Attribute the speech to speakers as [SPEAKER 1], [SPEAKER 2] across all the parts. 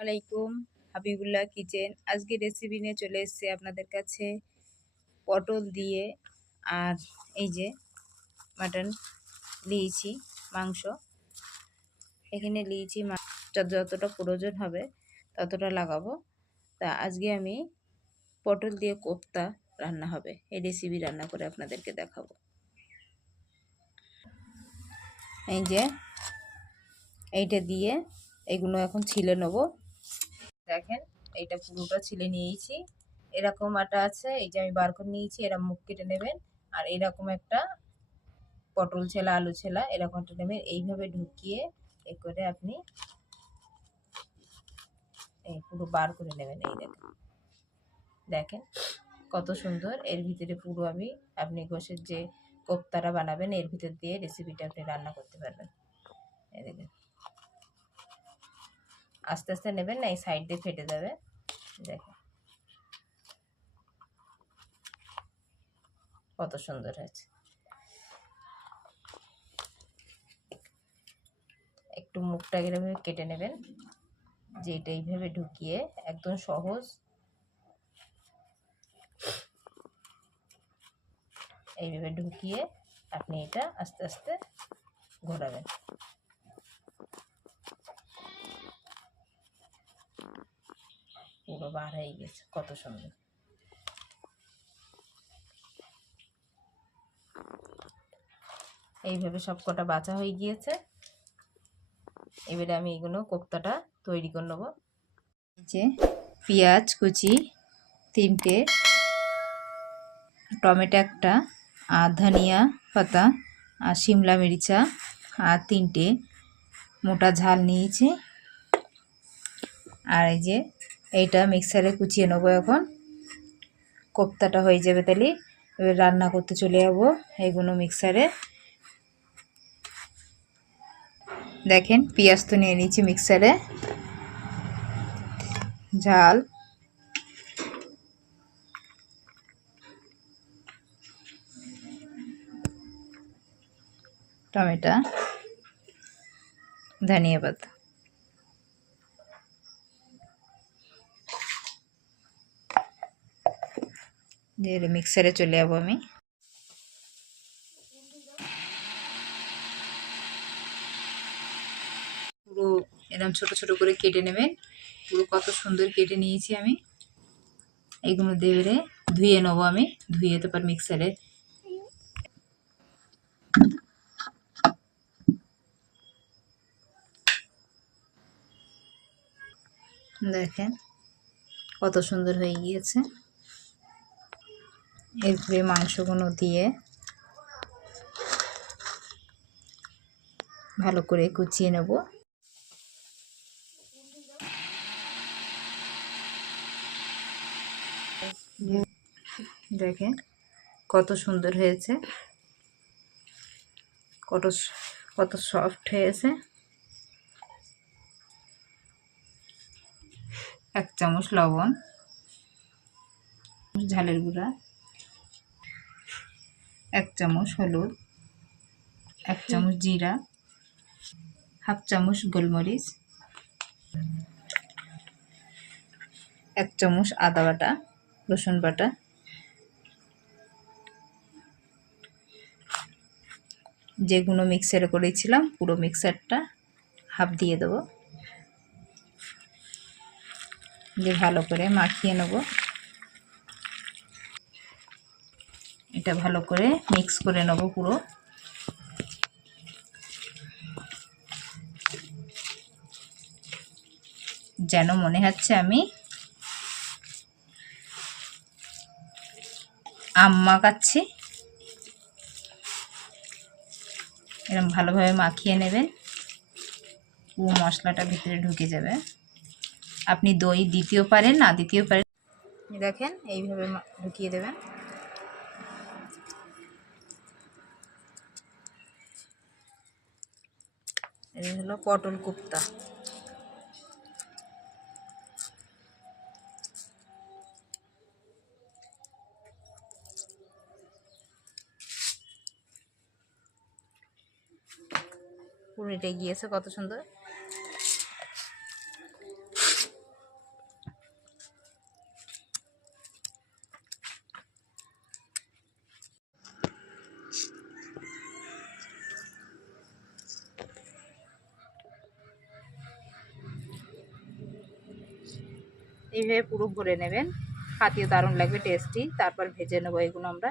[SPEAKER 1] আলাইকুম, হাবিবুল্লাহ কিচেন। আজকে রেসিপি নিয়ে চলে এসেছি আপনাদের কাছে পটল দিয়ে। আর এই যে মাটন নিয়েছি মাংস। এখানে নিয়েছি মাছটা যতটা প্রয়োজন হবে ততটা লাগাবো। তা আজকে আমি পটল দিয়ে কোপ্তা রান্না হবে। এই রেসিপি রান্না করে আপনাদেরকে দেখাবো। এই যে এইটা দিয়ে এগুলো এখন ছিলে নেব। দেখেন, এইটা পুরোটা ছিলে নিয়েছি। এরকম আটা আছে, এই যে আমি বার করে নিয়েছি, এরা মুখ কেটে নেবেন। আর এরকম একটা পটল ছেলা, আলু ছেলা, এরকম একটা নেবেন। এইভাবে ঢুকিয়ে এ করে আপনি এই পুরো বার করে নেবেন, এই দেখেন। দেখেন কত সুন্দর, এর ভিতরে পুরো আমি, আপনি গোসের যে কোপ্তাটা বানাবেন, এর ভিতর দিয়ে রেসিপিটা আপনি রান্না করতে পারবেন। এই দেখেন। আস্তে আস্তে নেবেন না, এই সাইড দিয়ে ফেটে যাবে। দেখো। কত সুন্দর হয়েছে। একটু মুখটা এভাবে কেটে নেবেন, যে এটা এইভাবে ঢুকিয়ে একদম সহজ। এইভাবে ঢুকিয়ে আপনি এটা আস্তে আস্তে ঘোরাবেন। পুরো বার হয়ে গেছে, কত সুন্দর। এইভাবে সব কটা বাঁচা হয়ে গিয়েছে। এবারে আমি এগুলো কোপ্তাটা তৈরি করে নেব। যে পেঁয়াজ কুচি, তিনটে, টমেটো একটা, আর ধনিয়া পাতা, আর শিমলা মির্চা, আর তিনটে। মোটা ঝাল নিয়েছি। আর এই যে এইটা মিক্সারে কুচিয়ে নেব এখন। কোপ্তাটা হয়ে যাবে তাহলে। এবার রান্না করতে চলে যাব এগুলো মিক্সারে। দেখেন, পেঁয়াজ তো নিয়ে নিয়েছি মিক্সারে। ঝাল। টমেটো। ধনিয়া পাতা। দিয়ে মিক্সারে চলে যাব আমি। পুরো এরকম ছোট ছোট করে কেটে নেবেন। পুরো কত সুন্দর কেটে নিয়েছি আমি। এগুলো দেবে ধুয়ে নেব আমি। ধুয়ে তারপর মিক্সারে দেখেন, কত সুন্দর হয়ে গিয়েছে। এরপরে মাংসগুলো দিয়ে ভালো করে কুচিয়ে নেব। দেখেন কত সুন্দর হয়েছে। কত কত সফট হয়েছে। এক চামচ লবণ, ঝালের গুঁড়া। এক চামচ হলুদ, এক চামচ জিরা, হাফ চামচ গোলমরিচ, এক চামচ আদা বাটা, রসুন বাটা যেগুলো মিক্সারে করেছিলাম, পুরো মিক্সারটা হাফ দিয়ে দেবো। দিয়ে ভালো করে মাখিয়ে নেব। এটা ভালো করে মিক্স করে নেব পুরো। যেন মনে হচ্ছে আমি আম মাখাচ্ছি। এরকম ভালোভাবে মাখিয়ে নেবেন। পুরো মশলাটা ভিতরে ঢুকে যাবে। আপনি দই দিতেও পারেন, না দিতেও পারেন। দেখেন, এইভাবে ঢুকিয়ে দেবেন। এই হলো পটল কুপ্তা। পুরো গিয়েছে কত সুন্দর? এইভাবে পুরো ভরে নেবেন। খাতিও দারুণ লাগবে টেস্টি তারপর ভেজে নেব এগুলো আমরা।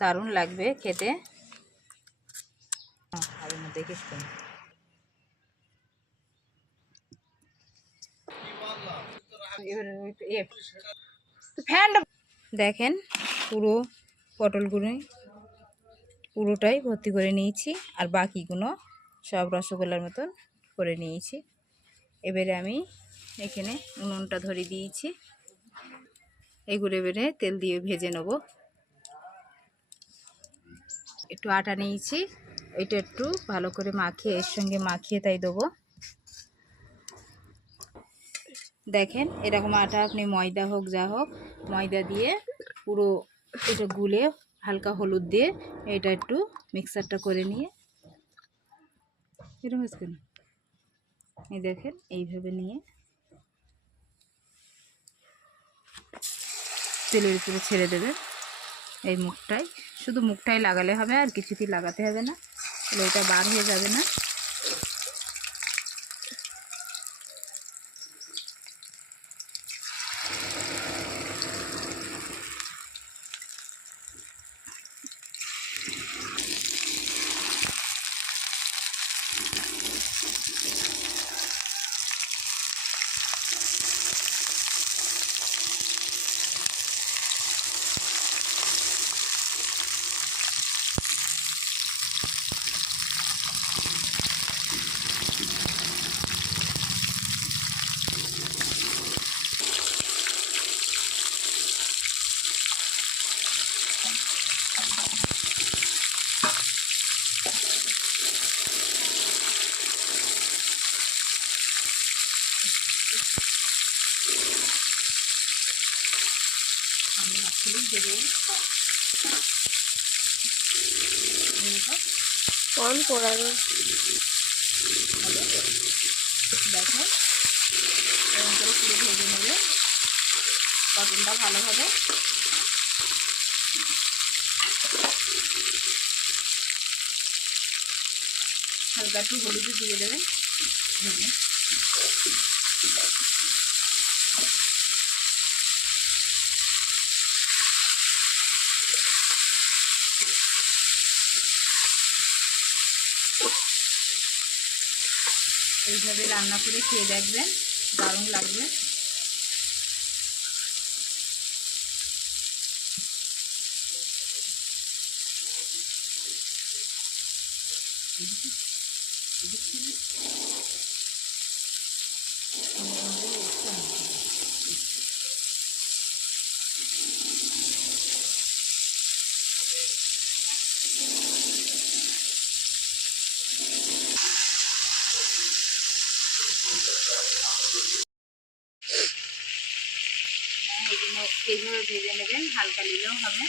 [SPEAKER 1] দারুণ লাগবে খেতে। দেখিস দেখেন পুরো পটলগুলো পুরোটাই ভর্তি করে নিয়েছি আর বাকিগুলো সব রসগোল্লার মতন করে নিয়েছি। এবারে আমি এখানে উনুনটা ধরে দিয়েছি। এগুলো এবারে তেল দিয়ে ভেজে নেব। একটু আটা নিয়েছি, এটা একটু ভালো করে মাখিয়ে, এর সঙ্গে মাখিয়ে তাই দেবো। দেখেন, এরকম আটা আপনি ময়দা হোক যা হোক, ময়দা দিয়ে পুরো এটা গুলে হালকা হলুদ দিয়ে এটা একটু মিক্সারটা করে নিয়ে এরকম কেন এই দেখেন, এইভাবে নিয়ে তেলের উপরে ছেড়ে দেবেন এই মুখটাই। শুধু মুখটাই লাগালে হবে, আর কিছুতেই লাগাতে হবে না। তাহলে এটা বার হয়ে যাবে না।
[SPEAKER 2] ফোন পড়ানো
[SPEAKER 1] দেখো এরকম করে পুরো ভেজে ভালোভাবে হালকা একটু হলুদ দিয়ে দেবেন। ভেজে এইভাবে রান্না করে খেয়ে দেখবেন দারুণ লাগবে। এই জন্য এইভাবে ভেজে নেবেন হালকা নিলেও হবে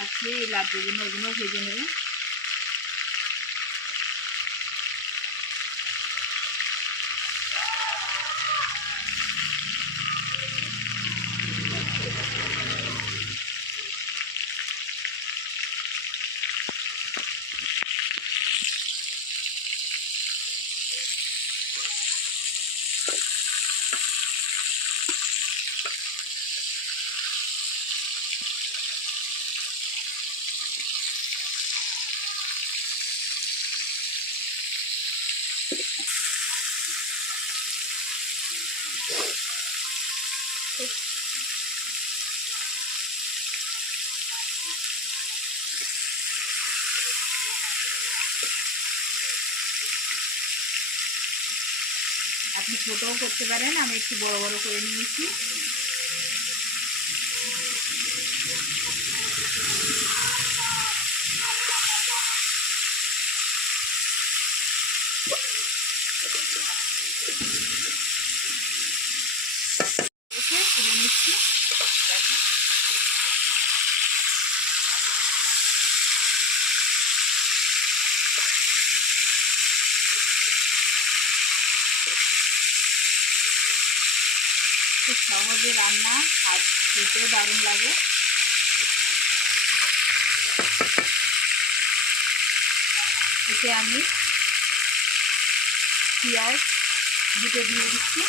[SPEAKER 1] আছে এই লাড্ডুগুলো ওগুলো ভেজে নেবেন। ছোটও করতে পারেন আমি একটু বড় বড় করে নিয়েছি। you খুব সহজে রান্না আর খেতেও দারুণ লাগে। এতে আমি পেঁয়াজ দুটো দিয়ে দিচ্ছি।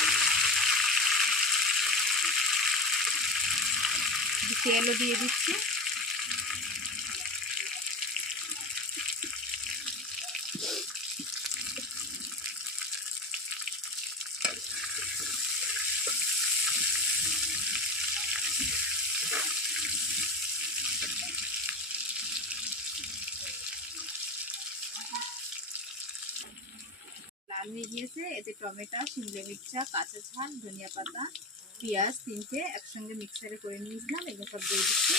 [SPEAKER 1] তেলও দিয়ে দিচ্ছি। হয়ে গিয়েছে এতে টমেটো, শিমলা মির্চা, কাঁচা ঝাল, ধনিয়া পাতা, পেঁয়াজ তিনটে একসঙ্গে মিক্সারে করে নিয়েছিলাম, এগুলো সব দিয়ে দিচ্ছি।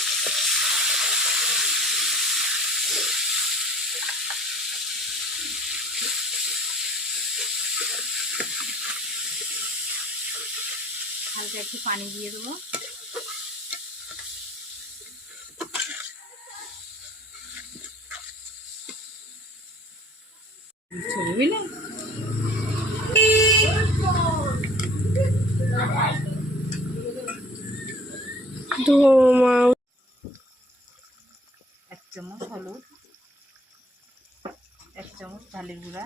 [SPEAKER 1] হালকা একটু পানি দিয়ে দেবো। ছবি বুঝলে এক চামচ হলুদ, এক চামচ ঢালের গুঁড়া,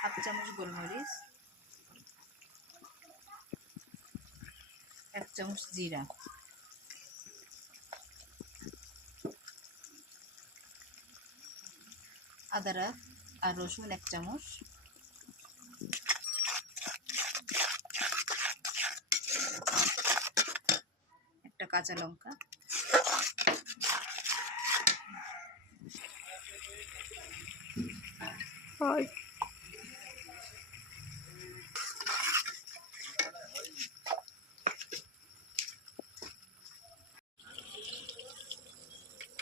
[SPEAKER 1] হাফ চামচ গোলমরিচ, এক চামচ জিরা। আদা আর রসুন এক চামচ। কাঁচা লঙ্কা।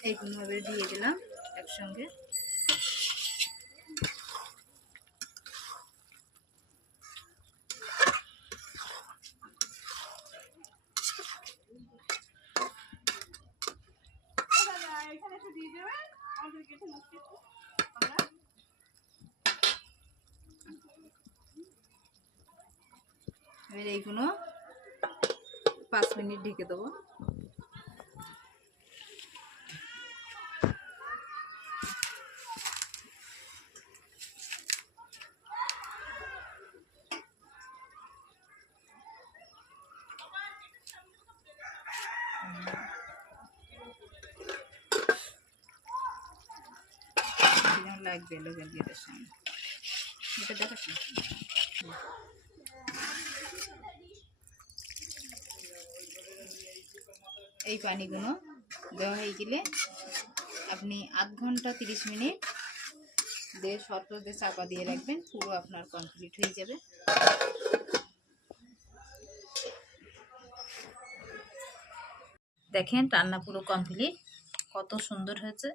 [SPEAKER 1] এইরকমভাবে দিয়ে দিলাম একসঙ্গে। এবার এইগুলো পাঁচ মিনিট ঢেকে দেবো। লাগবে লোকের গেটের সামনে। এটা দেখাচ্ছি এই পানিগুলো দেওয়া হয়ে গেলে আপনি আধ ঘণ্টা তিরিশ মিনিট দিয়ে শর্ত দিয়ে চাপা দিয়ে রাখবেন, পুরো আপনার কমপ্লিট হয়ে যাবে। দেখেন রান্না পুরো কমপ্লিট কত সুন্দর হয়েছে।